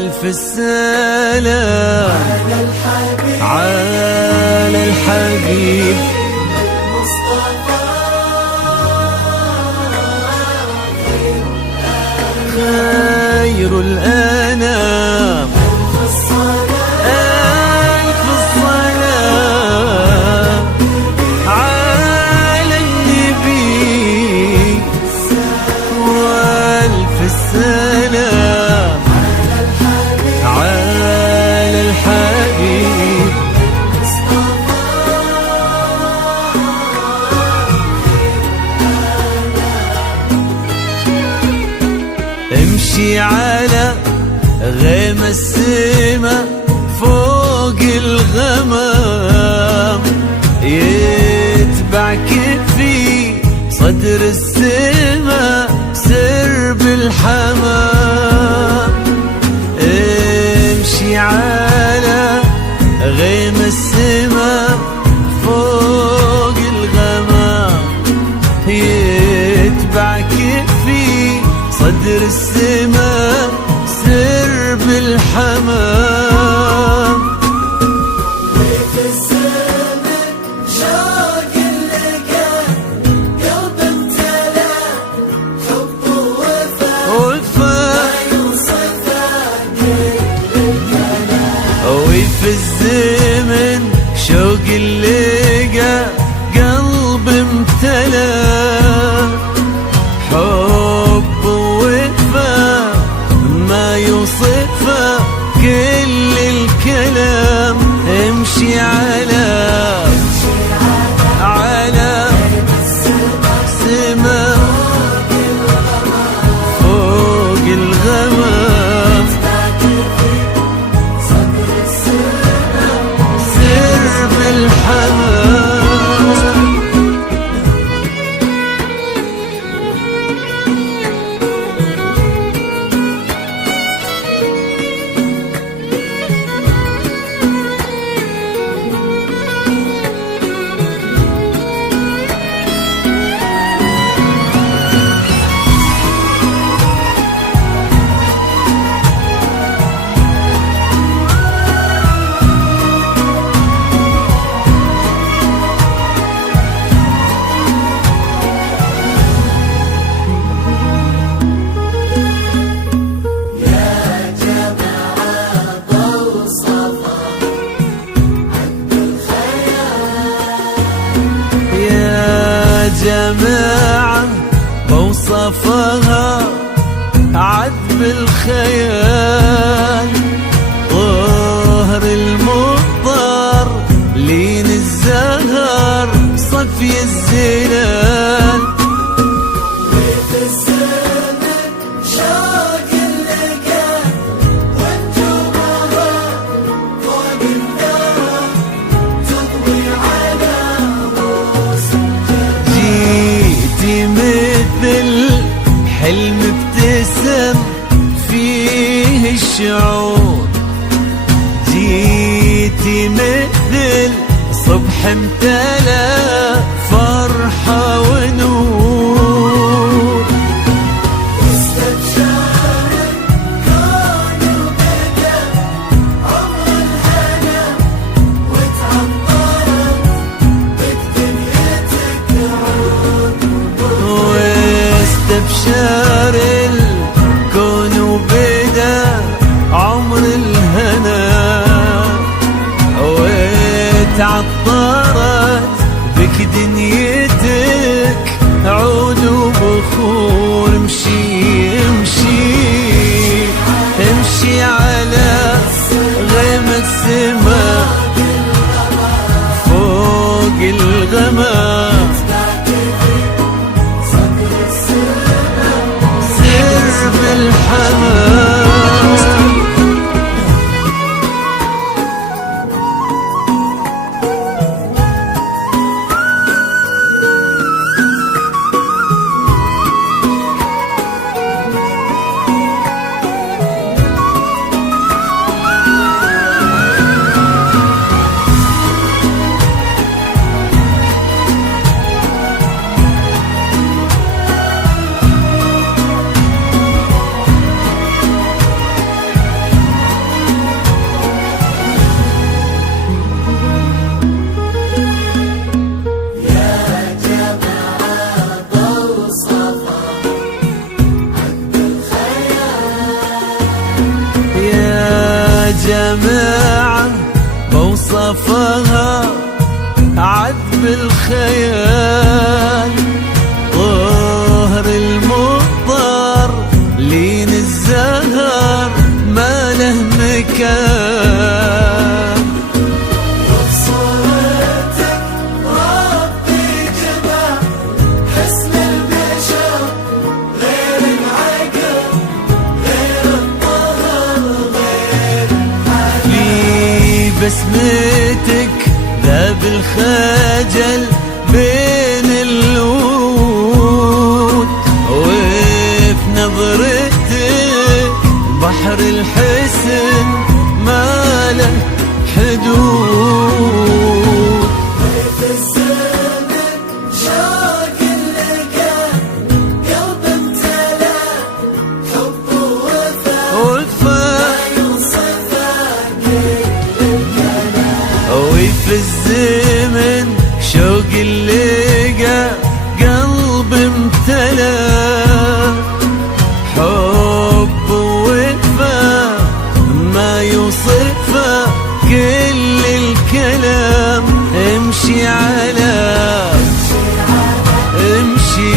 والف السلام على الحبيب خير الأنام. ألف الصلاة على النبي والف السلام على الحبيب. امشي على غيم السما فوق الغمام، يتبعك في صدر السما سرب الحمام. امشي على غيم السما فوق الغمام، يتبعك في صدر السما سرب الحمام. وفي الزمن شوق اللقا قلب امتلأ حب ووفا ما يوصف كل الكلام. وفي الزمن شوق اللقا قلب امتلأ حب ووفا ما يوصف كل الكلام. امشي على سما فوق الغمام سرب الحمام. جماعة بوصفها عذب الخيال، طهر المضطر لين الزهر صفي الزلال. وفي الزمن شوق اللقا والجمرة فوق الثرى تضوي على رؤوس جيتي مثل حلم ابتسم فيه الشعور، جيتي مثل صبح امتلأ فرحة ونور. استبشار الكون وبدا عمر الهنا وتعطرت بك دنيتك عود. واستبشر الكون وبدا عمر الهنا وتعطرت بك دنيتك عود وبخور. امشي امشي امشي على غيم السما فوق الغمام سرب الحمام. الجامعة بوصفها عذب الخيال، طهر المضطر لين الزهر ما له مكان. وبصورتك ربي جمع حسن البشر، غير العقل غير الطهر غير في بسمتك ذاب الخجل بين الود، وفي نظرتك بحر الحسن ما له حدود. في الزمن شوق اللقا قلب امتلا حب ووفاء يوصفه كل الكلام. وفي الزمن شوق اللقا قلب امتلا حب ووفاء ما يوصفه كل الكلام. امشي على امشي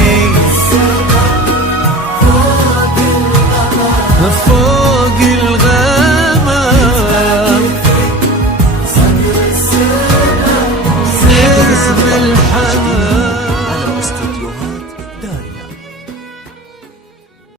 فوق الغمام، سر بالحمام.